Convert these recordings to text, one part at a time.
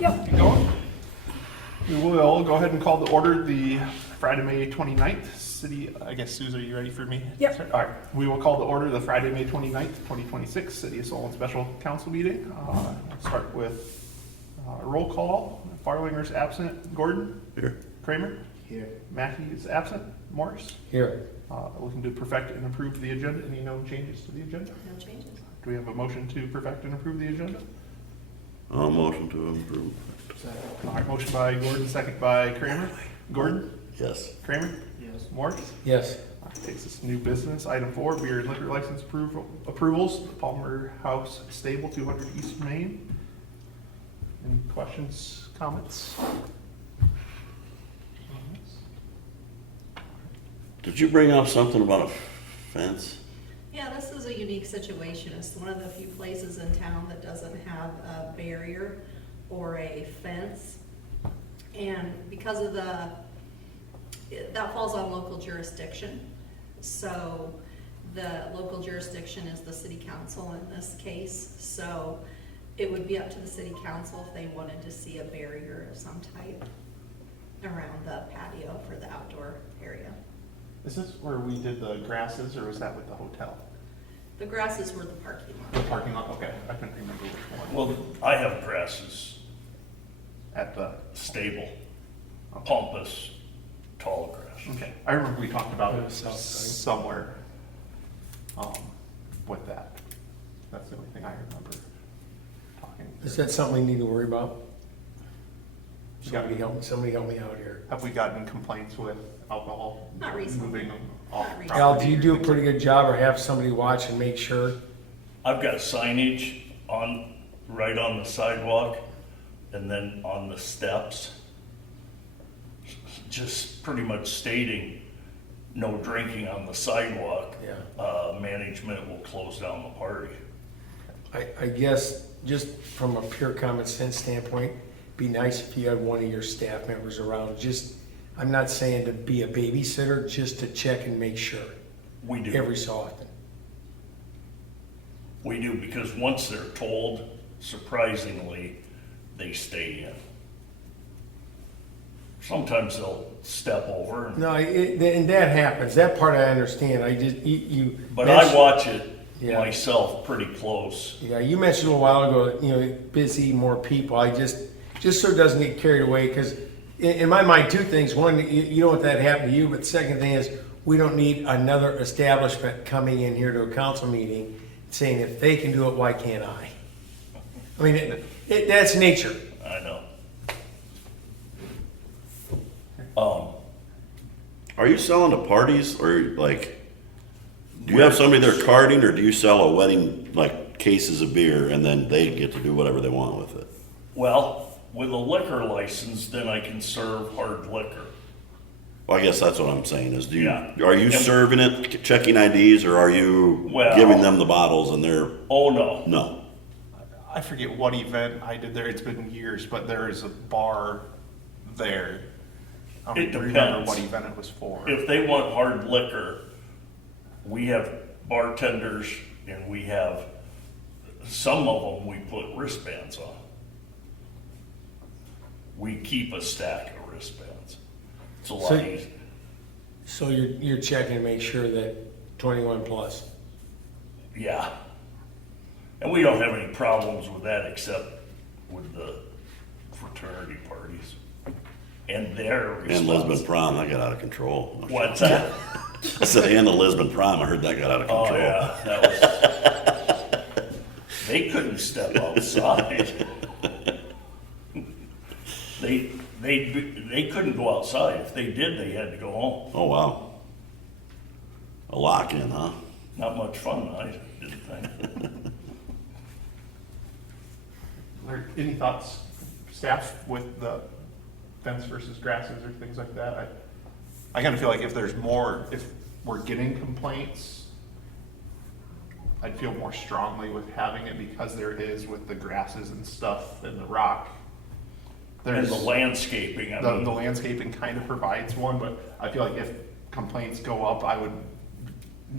Yep. Keep going. We will go ahead and call to order the Friday, May 29th city, I guess, Susan, are you ready for me? Yep. All right, we will call to order the Friday, May 29th, 2026 City of Solon Special Council meeting. Start with roll call. Farlinger's absent. Gordon? Here. Kramer? Here. Mackey is absent. Morris? Here. Looking to perfect and approve the agenda. Any known changes to the agenda? No changes. Do we have a motion to perfect and approve the agenda? I'll motion to approve. All right, motion by Gordon, second by Kramer. Gordon? Yes. Kramer? Yes. Morris? Yes. Takes us to new business. Item 4, beer and liquor license approvals. Palmer House Stable, 200 East Main. Any questions, comments? Did you bring up something about a fence? Yeah, this is a unique situation. It's one of the few places in town that doesn't have a barrier or a fence. And because of that falls on local jurisdiction. So the local jurisdiction is the city council in this case. So it would be up to the city council if they wanted to see a barrier of some type around the patio for the outdoor area. Is this where we did the grasses, or was that with the hotel? The grasses were the parking The lot. parking lot, okay, I couldn't remember which one. Well, I have grasses, At the, stable, pompous, tall grass. okay, I remember we talked about On it the south side. somewhere, with that. That's the only thing I remember talking. Is that something we need to worry about? Yeah. Somebody help me out here. Have we gotten complaints with alcohol? Not recently. Moving them off Not recently. property? Al, do you do a pretty good job, or have somebody watch and make sure? I've got signage right on the sidewalk and then on the steps, just pretty much stating, no drinking on the sidewalk. Yeah. Management will close down the party. I guess, just from a pure common sense standpoint, be nice if you had one of your staff members around. Just, I'm not saying to be a babysitter, just to check and make sure, We do. every so often. We do, because once they're told, surprisingly, they stay in. Sometimes they'll step over, No, and that happens. That part I understand. I just, you. but I watch it Yeah. myself pretty close. Yeah, you mentioned a while ago, busy, more people. I just so it doesn't get carried away, because in my mind, two things. One, you don't want that to happen to you, but the second thing is, we don't need another establishment coming in here to a council meeting saying, if they can do it, why can't I? I mean, that's nature. I know. Are you selling to parties, or like, do you have somebody there carding, or do you sell a wedding, like cases of beer, and then they get to do whatever they want with it? Well, with a liquor license, then I can serve hard liquor. Well, I guess that's what I'm saying is, Yeah. are you Yeah. serving it, checking IDs, or are you Well- giving them the bottles and they're, Oh, no. no? I forget what event I did there, it's been years, but there is a bar there. I It don't remember depends. what event it was for. If they want hard liquor, we have bartenders and we have, some of them we put wristbands on. We keep a stack of wristbands. It's a lot So- easier. So you're checking to make sure that 21 plus. Yeah. And we don't have any problems with that except with the fraternity parties. And their And Lisbon response. prom, that got out of control. What's that? I said, and the Lisbon prom, I heard that got out of Oh, control. yeah, that was, they couldn't step outside. They couldn't go outside. If they did, they had to go home. Oh, wow. A lock-in, huh? Not much fun, I didn't think. Are any thoughts, staff, with the fence versus grasses or things like that? I kind of feel like if there's more, if we're getting complaints, I'd feel more strongly with having it because there is with the grasses and stuff and the rock. And There's the landscaping, I the mean, landscaping kind of provides one, but I feel like if complaints go up, I would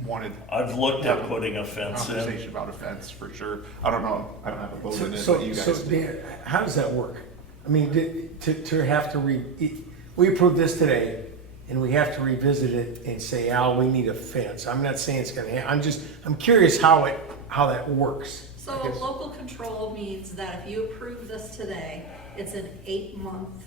want to I've looked have at putting a fence in. conversation about a fence for sure. I don't know, I don't have a vote in it, So, but you so guys do. Dan, how does that work? I mean, to have to we approved this today, and we have to revisit it and say, Al, we need a fence. I'm not saying it's gonna I'm curious how that works. So I guess. local control means that if you approve this today, it's an 8-month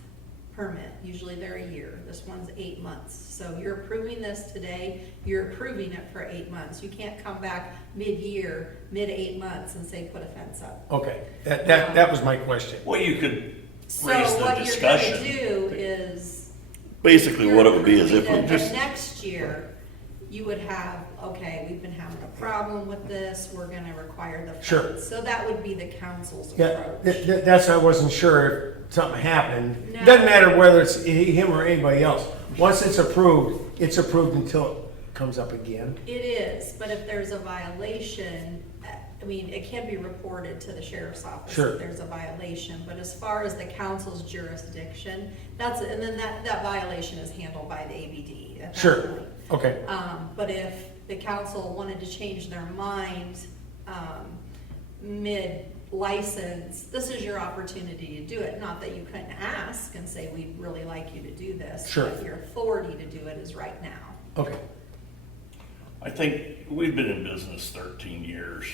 permit. Usually they're a year. This one's 8 months. So you're approving this today, you're approving it for 8 months. You can't come back mid-year, mid-8 months and say, put a fence up. Okay, that was my question. Well, you could So raise the what you're gonna discussion. do is. Basically, what it would be is if You're we approving just, it, and next year, you would have, okay, we've been having a problem with this, we're gonna require the fence. Sure. So that would be the council's Yeah, approach. that's why I wasn't sure if something happened. No. Doesn't matter whether it's him or anybody else. Once it's approved until it comes up again. It is, but if there's a violation, I mean, it can be reported to the sheriff's office Sure. if there's a violation, but as far as the council's jurisdiction, and then that violation is handled by the ABD at that Sure, point. okay, But if the council wanted to change their mind, mid-license, this is your opportunity to do it. Not that you couldn't ask and say, we'd really like you to do this. Sure. But your authority to do it is right now. okay. I think we've been in business 13 years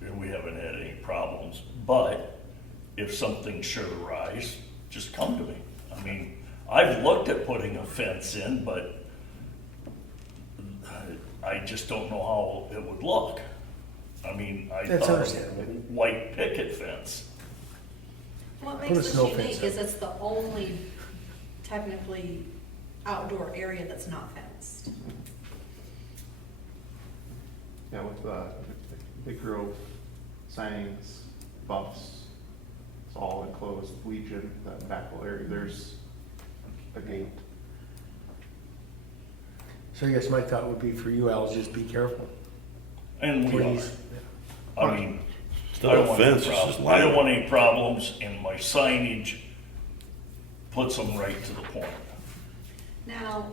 and we haven't had any problems. But if something should arise, just come to me. I mean, I've looked at putting a fence in, but I just don't know how it would look. I mean, I That's thought understandable. white picket fence. What Put makes a this snow unique fence is it's the only technically outdoor area that's not fenced. Yeah, with Big Grove, signs, buffs, it's all enclosed. Legion, that back whole area, there's a gate. So I guess my thought would be for you, Al, is just be careful. And we are. Please. I mean, Instead I don't of want any fence, it's just problems. I don't line. want any problems, and my signage puts them right to the point. Now,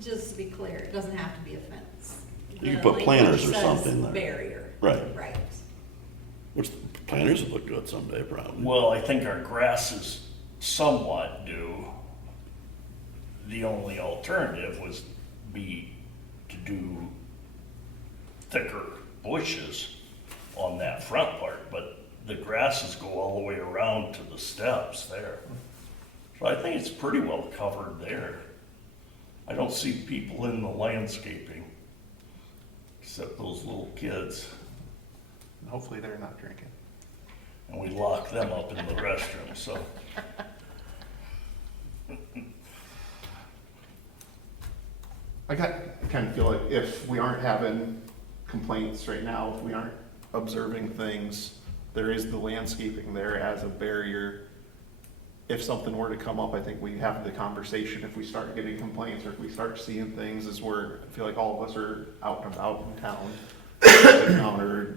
just to be clear, it doesn't have to be a fence. You The put language planters or says something there. Barrier. Right. Right. which planters would look good someday, probably. Well, I think our grasses somewhat do. The only alternative was be to do thicker bushes on that front part, but the grasses go all the way around to the steps there. So I think it's pretty well covered there. I don't see people in the landscaping, except those little kids, And hopefully they're not drinking. and we lock them up in the restroom, so. I kind of feel like if we aren't having complaints right now, if we aren't observing things, there is the landscaping there as a barrier. If something were to come up, I think we have the conversation. If we start getting complaints or if we start seeing things, is where I feel like all of us are out and about in town. Or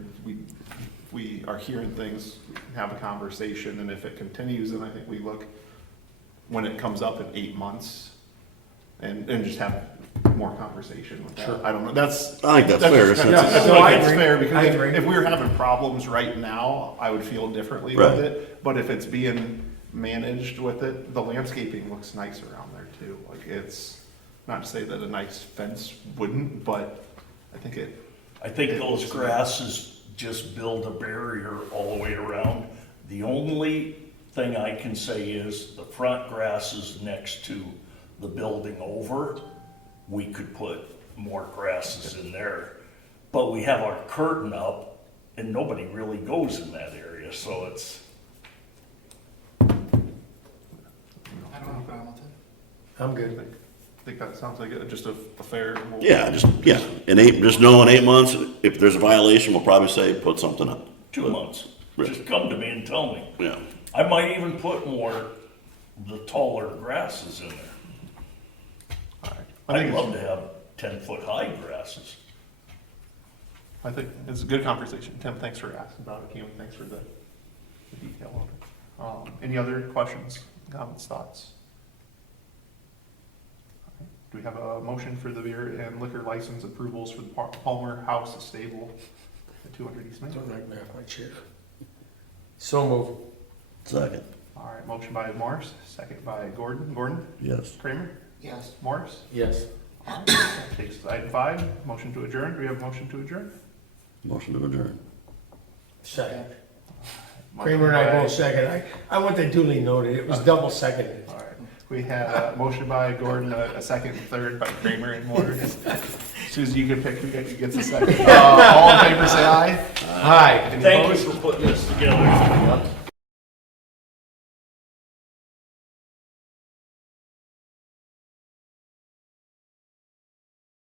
we are hearing things, we can have a conversation, and if it continues, then I think we look when it comes up in 8 months and just have more conversation with that. Sure. I don't know, that's. I think that's fair. just- Since I it's- feel No, like I it's agree. fair, I because agree. if we were having problems right now, I would feel differently Right. with it. But if it's being managed with it, the landscaping looks nice around there too. Like, it's, not to say that a nice fence wouldn't, but I think it, I think those grasses just build a barrier all the way around. The only thing I can say is the front grasses next to the building over, we could put more grasses in there. But we have our curtain up and nobody really goes in that area, so it's, I don't have a problem with it. I'm I good. think that sounds like just a fair. Yeah, just know in 8 months, if there's a violation, we'll probably say, put something up. 2 months. Right. Just come to me and tell me. Yeah, I might even put more, the taller grasses in there. Alright. I think I'd it's- love to have 10-foot high grasses. I think it's a good conversation. Tim, thanks for asking about it. Kim, thanks for the detail on it. Any other questions, comments, thoughts? Do we have a motion for the beer and liquor license approvals for the Palmer House Stable at 200 East Main? Don't knock me off my chair. So move. second. All right, motion by Morris, second by Gordon. Gordon? Yes. Kramer? Yes. Morris? Yes. Takes us to item 5, motion to adjourn. Do we have a motion to adjourn? Motion to adjourn. Second. Motion Kramer and I by- both second. I want that duly noted. It was double seconded. All right, we had a motion by Gordon, a second and third by Kramer and Morris. Susie, you can pick who gets a second. All in favor, say aye. Hi. Any Thank you opposed? for putting this together.